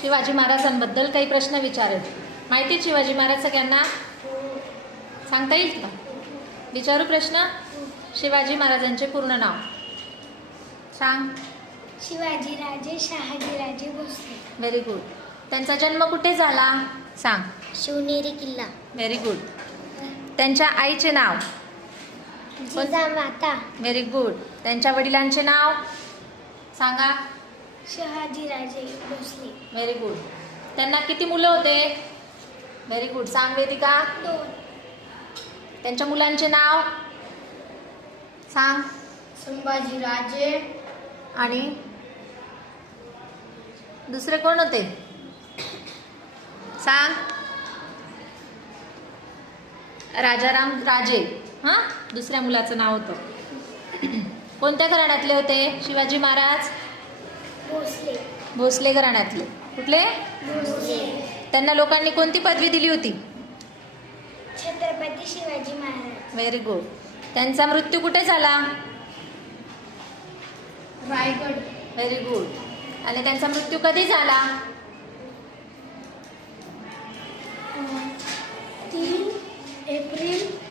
शिवाजी महाराजांबद्दल काही प्रश्न विचारेल. माहिती शिवाजी महाराज सगळ्यांना सांगता येईल का? विचारू प्रश्न. शिवाजी महाराजांचे पूर्ण नाव सांग. शिवाजीराजे शहाजीराजे भोसले. Very good. त्यांचा जन्म कुठे झाला सांग. शिवनेरी किल्ला. Very good. त्यांच्या आईचे नाव. जिजामाता. Very good. त्यांच्या वडिलांचे नाव सांगा. शहाजीराजे भोसले. Very good. त्यांना किती मुलं होते? Very good. सांग वेदिका. 2. त्यांच्या मुलांचे नाव सांग. संभाजीराजे आणि दुसरे कोण होते सांग. राजाराम राजे. हां, दुसऱ्या मुलाचं नाव होतं. कोणत्या घराण्यातले होते शिवाजी महाराज? भोसले. भोसले घराण्यातले. कुठले? भोसले. त्यांना लोकांनी कोणती पदवी दिली होती? छत्रपती शिवाजी महाराज. Very good. त्यांचा मृत्यू कुठे झाला? रायगड. Very good. आणि त्यांचा मृत्यू कधी झाला?